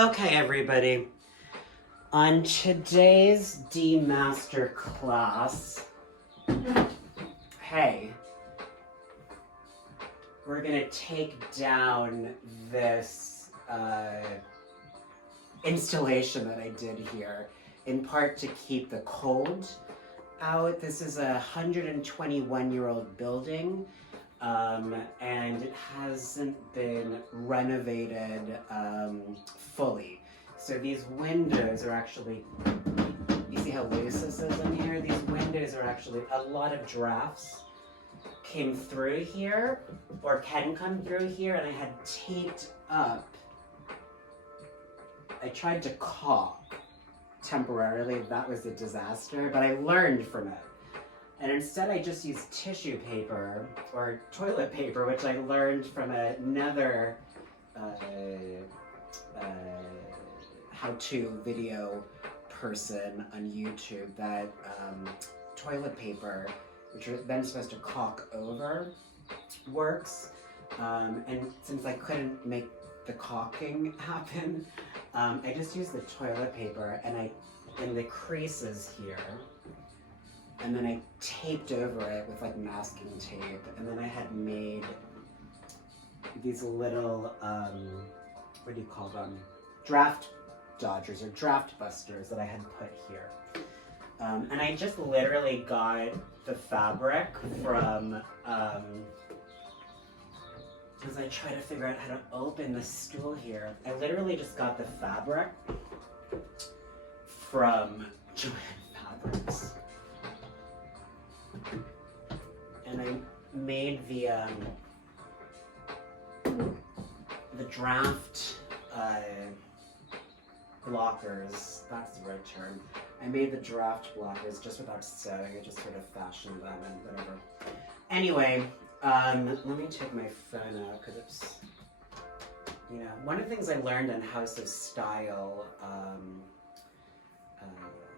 Okay, everybody. On today's D Master class, hey, we're gonna take down this installation that I did here, in part to keep the cold out. This is a 121-year-old building, and it hasn't been renovated fully. So these windows are actually, you see how loose this is in here? These windows are actually, a lot of drafts came through here, or can come through here, and I had taped up. I tried to caulk temporarily, that was a disaster, but I learned from it. And instead I just used tissue paper, or toilet paper, which I learned from another how-to video person on YouTube, that toilet paper, which you're then supposed to caulk over, works. And since I couldn't make the caulking happen, I just used the toilet paper and in the creases here, and then I taped over it with like masking tape, and then I had made these little, what do you call them? Draft dodgers or draft busters that I had put here. And I just literally got the fabric from, as I try to figure out how to open the stool here, I literally just got the fabric from Joanne Fabrics. And I made the draft blockers, that's the right term. I made the draft blockers just without sewing, I just sort of fashioned them and whatever. Anyway, let me take my phone out, because it's, you know, one of the things I learned in House of Style,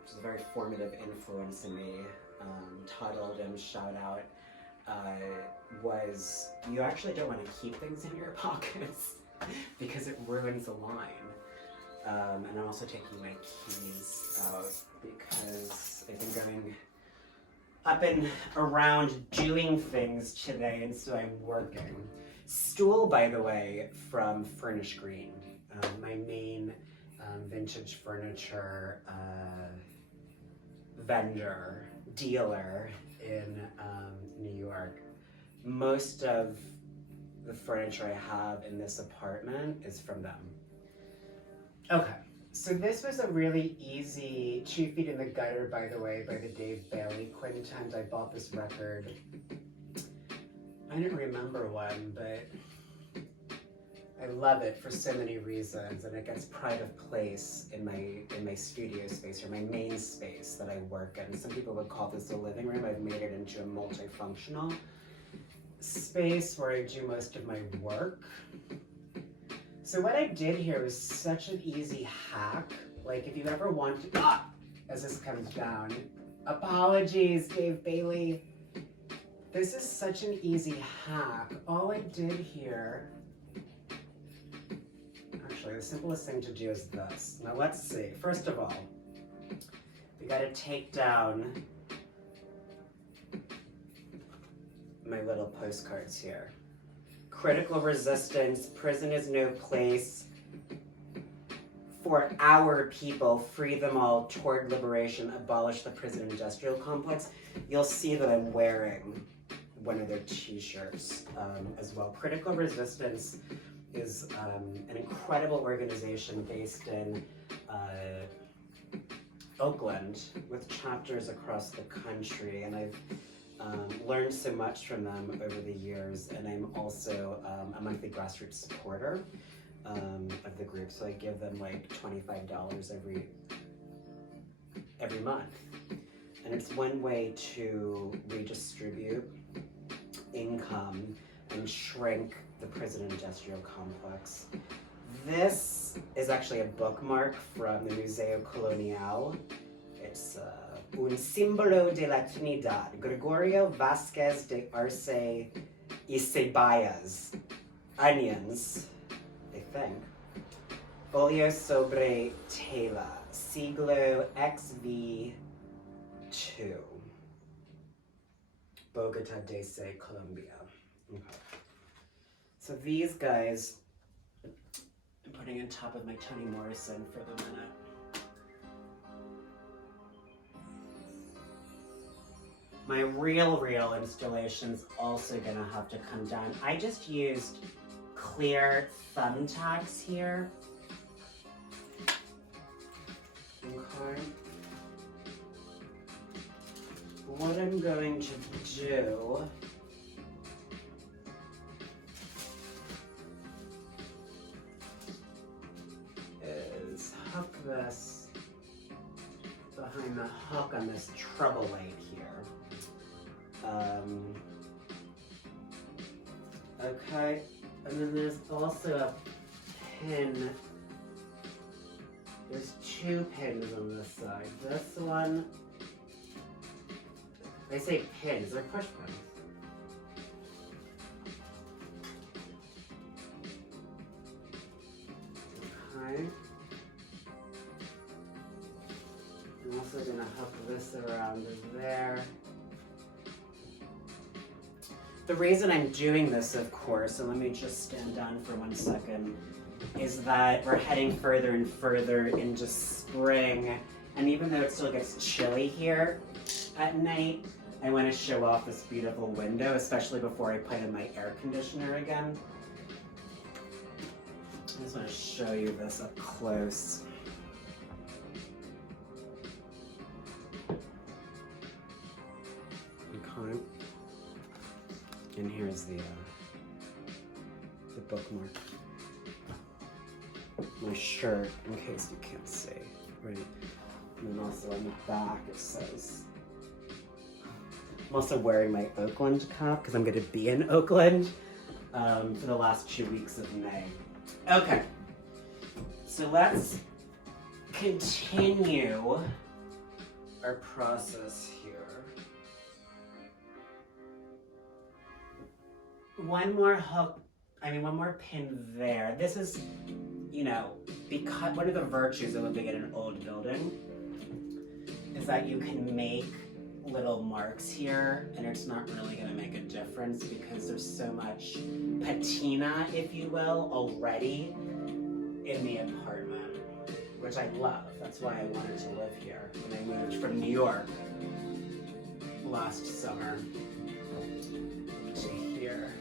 which is a very formative influence in me, Todd Oldham, shout out, was you actually don't want to keep things in your pockets because it ruins the line. And I'm also taking my keys out because I've been going up and around doing things today, and so I'm working. Stool, by the way, from Furnish Green, my main vintage furniture vendor, dealer in New York. Most of the furniture I have in this apartment is from them. Okay, so this was a really easy 2 Feet in the Gutter, by the way, by the Dave Bailey Quintet. I bought this record. I didn't remember one, but I love it for so many reasons, and it gets pride of place in my studio space, or my main space that I work in. Some people would call this a living room. I've made it into a multifunctional space where I do most of my work. So what I did here was such an easy hack. Like if you ever want to, as this comes down, apologies, Dave Bailey. This is such an easy hack. All I did here, actually the simplest thing to do is this. Now let's see, first of all, we gotta take down my little postcards here. Critical resistance, prison is no place. For our people, free them all toward liberation, abolish the prison industrial complex. You'll see that I'm wearing one of their t-shirts as well. Critical Resistance is an incredible organization based in Oakland with chapters across the country, and I've learned so much from them over the years, and I'm also a monthly grassroots supporter of the group, so I give them like $25 every month, and it's one way to redistribute income and shrink the prison industrial complex. This is actually a bookmark from the Museo Colonial. It's Un símbolo de la Trinidad, Gregorio Vasquez de Arce y Ceballos. Onions, I think. Óleo sobre tela, siglo XV2, Bogota DC, Colombia. Okay. So these guys, I'm putting on top of my Toni Morrison for the minute. My real installation's also gonna have to come down. I just used clear thumbtacks here. Okay. What I'm going to do is hook this behind the hook on this treble light here. Okay, and then there's also a pin. There's two pins on this side. This one, I say pins, they're push pins. Okay. I'm also gonna hook this around there. The reason I'm doing this, of course, and let me just stand down for 1 second, is that we're heading further and further into spring, and even though it still gets chilly here at night, I want to show off this beautiful window, especially before I put in my air conditioner again. I just want to show you this up close. Okay. And here's the bookmark. My shirt, in case you can't see, right? And then also on the back it says, I'm also wearing my Oakland cap because I'm going to be in Oakland for the last 2 weeks of May. Okay, so let's continue our process here. One more pin there. This is, you know, because one of the virtues of living in an old building is that you can make little marks here and it's not really going to make a difference because there's so much patina, if you will, already in the apartment, which I love. That's why I wanted to live here when I moved from New York last summer to here.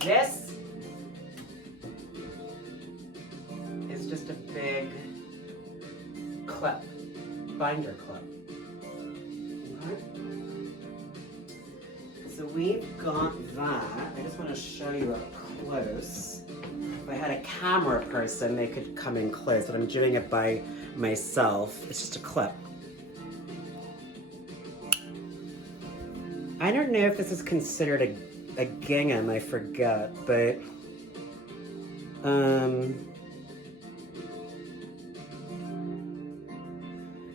This is just a big clip, binder clip. Okay. So we've got that. I just want to show you up close. If I had a camera person, they could come in close, but I'm doing it by myself. It's just a clip. I don't know if this is considered a gingham, I forget, but I've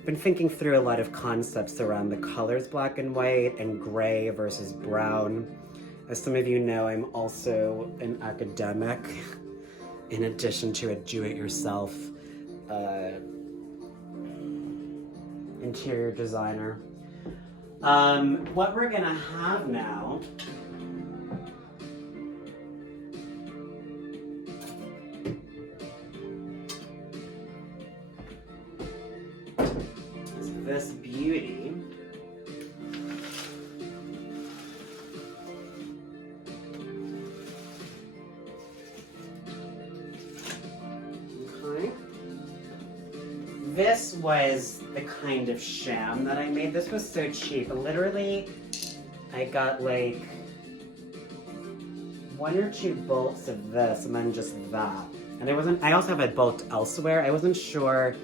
been thinking through a lot of concepts around the colors black and white and gray versus brown. As some of you know, I'm also an academic in addition to a do-it-yourself interior designer. What we're gonna have now is this beauty. Okay. This was the kind of sham that I made. This was so cheap. Literally, I got like 1 or 2 bolts of this and then just that. And I also have a bolt elsewhere. I wasn't sure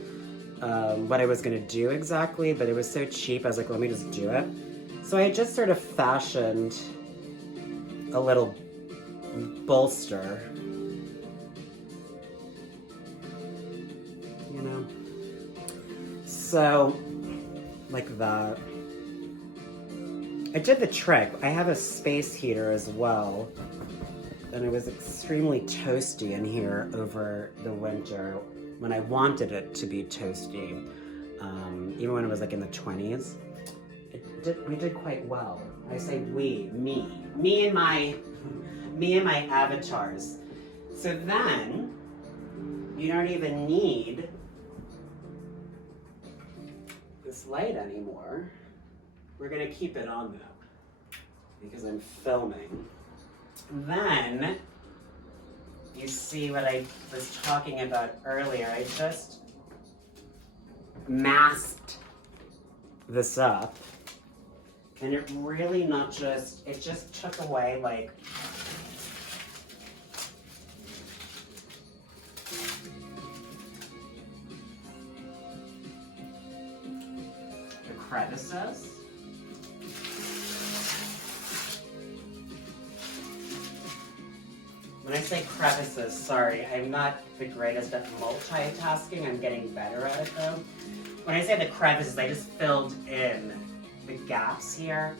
what I was gonna do exactly, but it was so cheap, I was like, let me just do it. So I just sort of fashioned a little bolster, you know? So, like that. I did the trick. I have a space heater as well. and it was extremely toasty in here over the winter when I wanted it to be toasty. Even when it was like in the 20s, we did quite well. I say we, me and my avatars. So then, you don't even need this light anymore. We're gonna keep it on though, because I'm filming. Then, you see what I was talking about earlier. I just masked this up. And it really not just, it just took away like the crevices. When I say crevices, sorry, I'm not the greatest at multitasking. I'm getting better at it though. When I say the crevices, I just filled in the gaps here.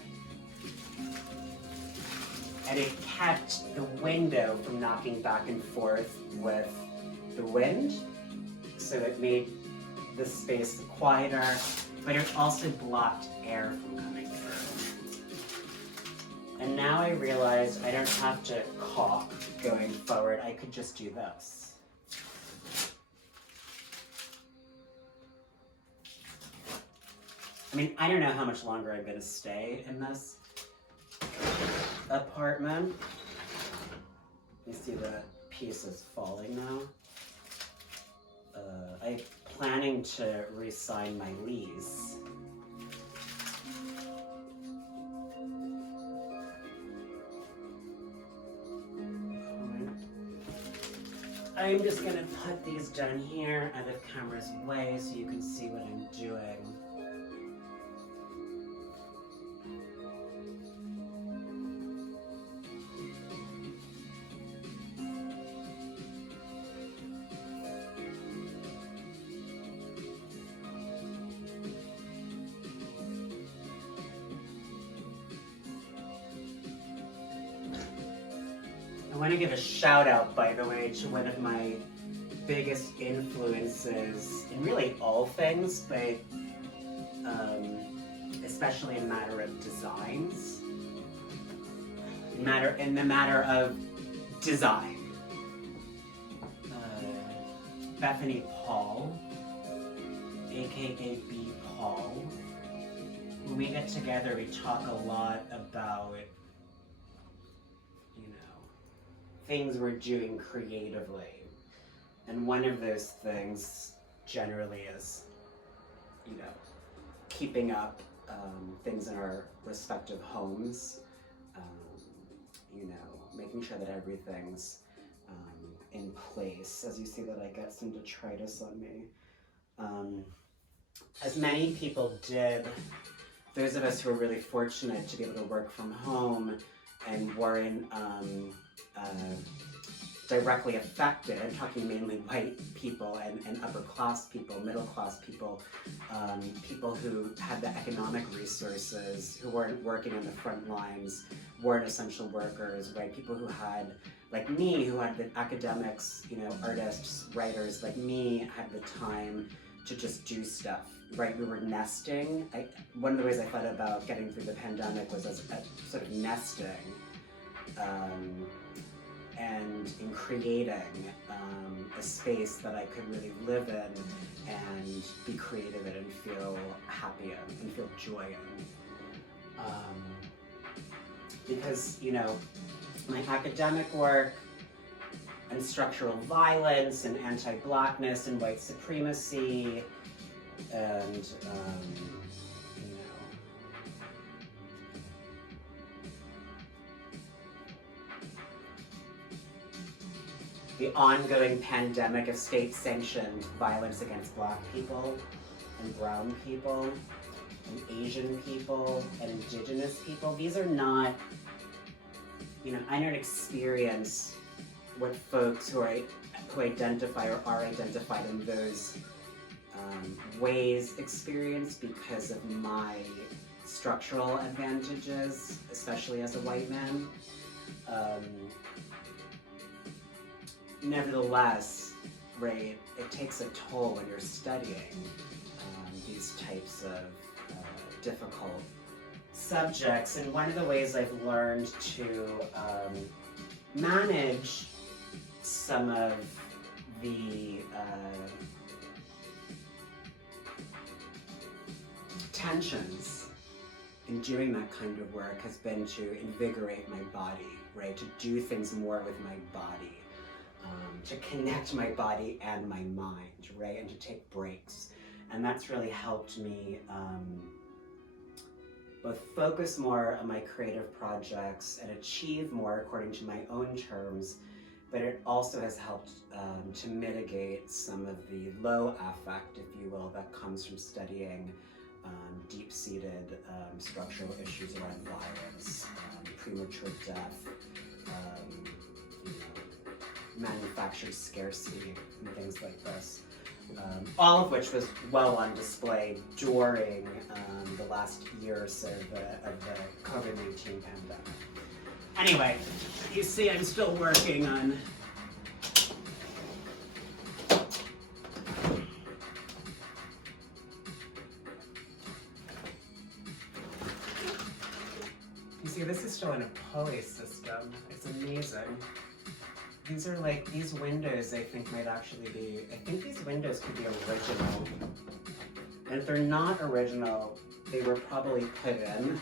And it kept the window from knocking back and forth with the wind. So it made the space quieter, but it also blocked air from coming through. And now I realize I don't have to caulk going forward. I could just do this. I mean, I don't know how much longer I'm gonna stay in this apartment. You see the pieces falling now. I'm planning to re-sign my lease. I'm just gonna put these down here out of camera's way so you can see what I'm doing. I want to give a shout out, by the way, to one of my biggest influences in really all things, but especially in matter of designs, in the matter of design. Bethany Paul, aka B. Paul. When we get together, we talk a lot about things we're doing creatively. And one of those things generally is, keeping up things in our respective homes, making sure that everything's in place. As you see that I got some detritus on me. As many people did, those of us who were really fortunate to be able to work from home and weren't directly affected. I'm talking mainly white people and upper class people, middle class people, people who had the economic resources, who weren't working on the front lines, weren't essential workers, right? People who had, like me, who had the academics, artists, writers, like me, had the time to just do stuff, right? We were nesting. One of the ways I thought about getting through the pandemic was as sort of nesting. And in creating a space that I could really live in and be creative in and feel happy in and feel joy in. Because, my academic work and structural violence and anti-Blackness and white supremacy and, the ongoing pandemic of state-sanctioned violence against Black people and brown people and Asian people and Indigenous people. These are not, I don't experience what folks who identify or are identified in those ways experience because of my structural advantages, especially as a white man. nevertheless, right, it takes a toll when you're studying these types of difficult subjects. And one of the ways I've learned to manage some of the tensions in doing that kind of work has been to invigorate my body, right? To do things more with my body, to connect my body and my mind, right? And to take breaks. And that's really helped me both focus more on my creative projects and achieve more according to my own terms, but it also has helped to mitigate some of the low affect, if you will, that comes from studying deep-seated structural issues around violence, premature death, manufactured scarcity, and things like this. All of which was well on display during the last year or so of the COVID-19 pandemic. Anyway, you see I'm still working on this is still in a pulley system. It's amazing. These are like, these windows I think might actually be, I think these windows could be original. And if they're not original, they were probably put in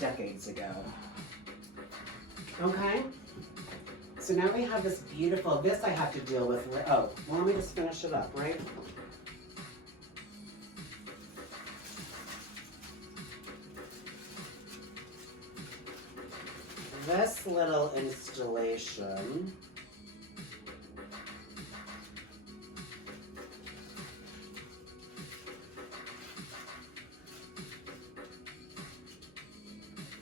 decades ago. Okay? So now we have this beautiful, this I have to deal with, oh, well, let me just finish it up, right? This little installation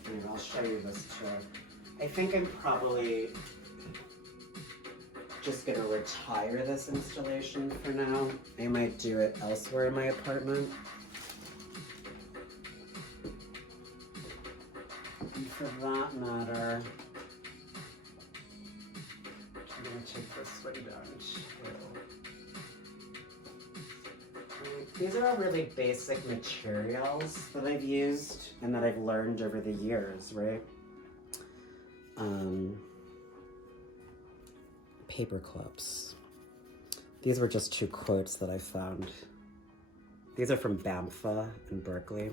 and I'll show you this too. I think I'm probably just gonna retire this installation for now. I might do it elsewhere in my apartment. And for that matter, I'm gonna take this window too. These are all really basic materials that I've used and that I've learned over the years, right? Paper clips. These were just two quotes that I found. These are from BAMFA in Berkeley.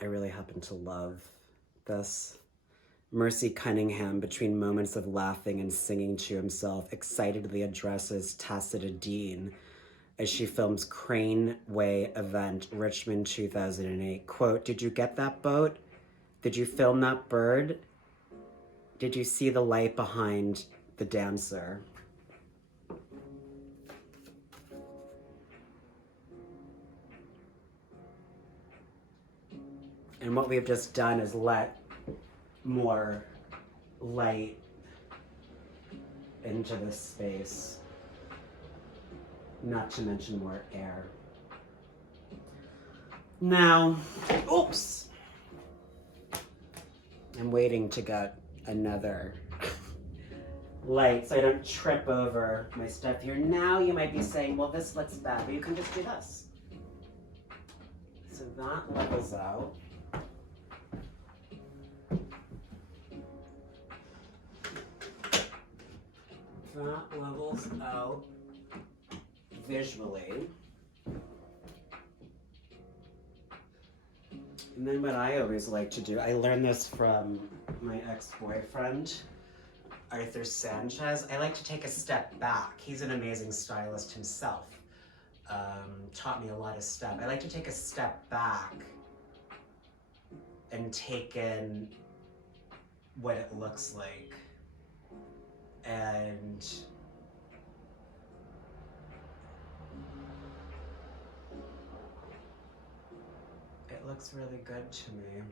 I really happen to love this. Mercy Cunningham, between moments of laughing and singing to himself, excitedly addresses Tacita Dean as she films Crane Way event, Richmond 2008. Quote, "Did you get that boat? Did you film that bird? Did you see the light behind the dancer?" And what we've just done is let more light into this space, not to mention more air. Now, oops, I'm waiting to get another light so I don't trip over my stuff here. Now you might be saying, well, this looks bad, but you can just do this. So that levels out. That levels out visually. And then what I always like to do, I learned this from my ex-boyfriend, Arthur Sanchez. I like to take a step back. He's an amazing stylist himself. Taught me a lot of stuff. I like to take a step back and take in what it looks like. And it looks really good to me.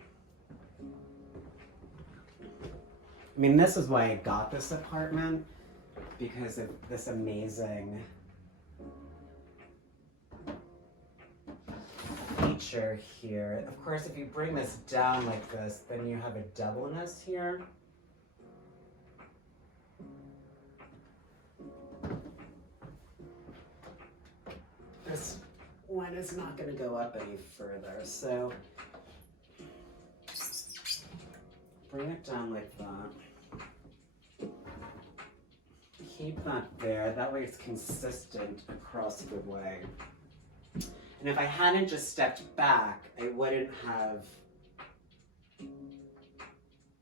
I mean, this is why I got this apartment, because of this amazing feature here. Of course, if you bring this down like this, then you have a doubleness here. one is not going to go up any further. So bring it down like that. Keep that there. That way it's consistent across the way. And if I hadn't just stepped back, I wouldn't have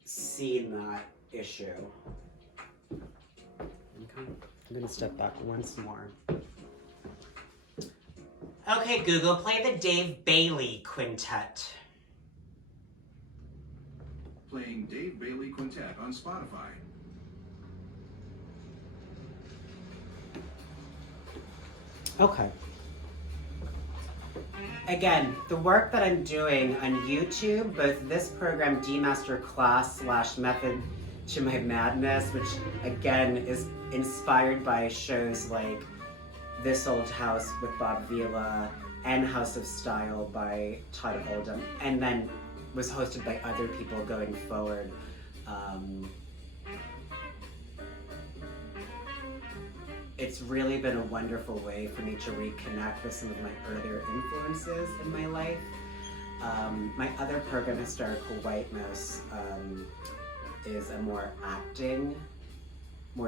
seen that issue. Okay, I'm gonna step back once more. Okay, Google, play the Dave Bailey Quintet. Playing Dave Bailey Quintet on Spotify. Okay. Again, the work that I'm doing on YouTube, both this program, D-Master-Class/Method to My Madness, which again is inspired by shows like This Old House with Bob Vila and House of Style by Todd Oldham, and then was hosted by other people going forward. It's really been a wonderful way for me to reconnect with some of my earlier influences in my life. My other program, Historical Whiteness, is a more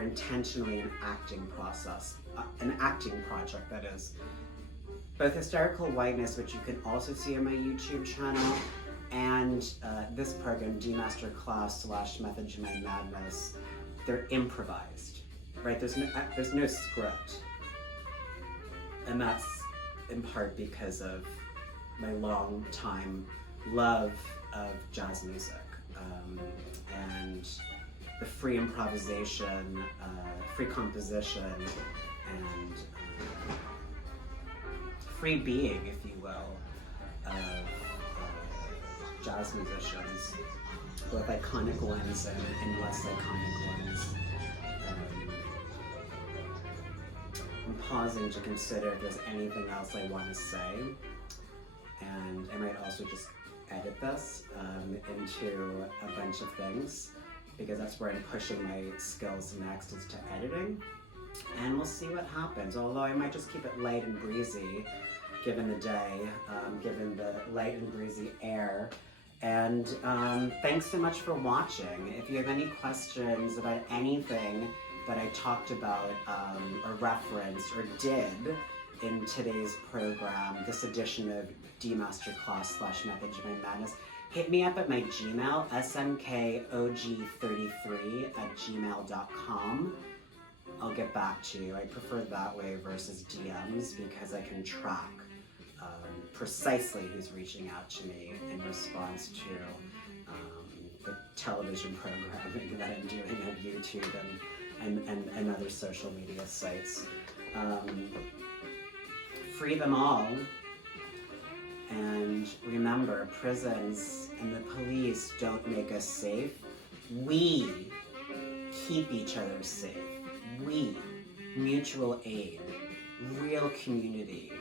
intentionally an acting process, an acting project that is. Both Historical Whiteness, which you can also see on my YouTube channel, and this program, D-Master-Class/Method to My Madness, they're improvised. Right, there's no script, and that's in part because of my long time love of jazz music and the free improvisation, free composition, and free being, if you will, of jazz musicians, both iconic ones and less iconic ones. I'm pausing to consider if there's anything else I want to say, and I might also just edit this into a bunch of things, because that's where I'm pushing my skills next, is to editing, and we'll see what happens, although I might just keep it light and breezy given the day, given the light and breezy air. And thanks so much for watching. If you have any questions about anything that I talked about or referenced or did in today's program, this edition of D-Master-Class/Method to My Madness, hit me up at my Gmail, smkog33@gmail.com. I'll get back to you. I prefer that way versus DMs because I can track precisely who's reaching out to me in response to the television programming that I'm doing on YouTube and other social media sites. Free them all. And remember, prisons and the police don't make us safe. We keep each other safe. We, mutual aid, real community,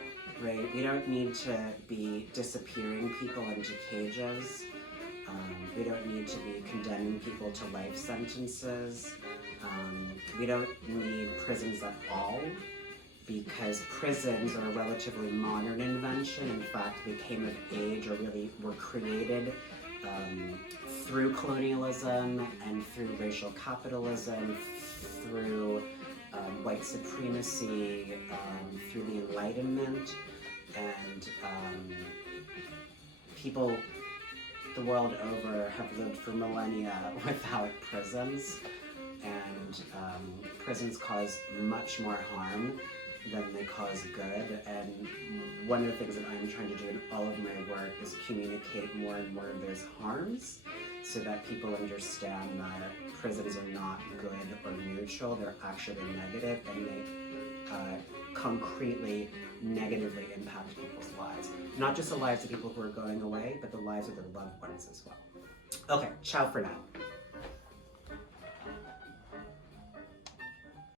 right? We don't need to be disappearing people into cages. We don't need to be condemning people to life sentences. We don't need prisons at all, because prisons are a relatively modern invention. In fact, they came of age, or really were created through colonialism and through racial capitalism, through white supremacy, through the Enlightenment, and people the world over have lived for millennia without prisons, and prisons cause much more harm than they cause good. And one of the things that I'm trying to do in all of my work is communicate more and more of those harms, so that people understand that prisons are not good or neutral, they're actually negative, and they concretely negatively impact people's lives. Not just the lives of people who are going away, but the lives of their loved ones as well. Okay, ciao for now.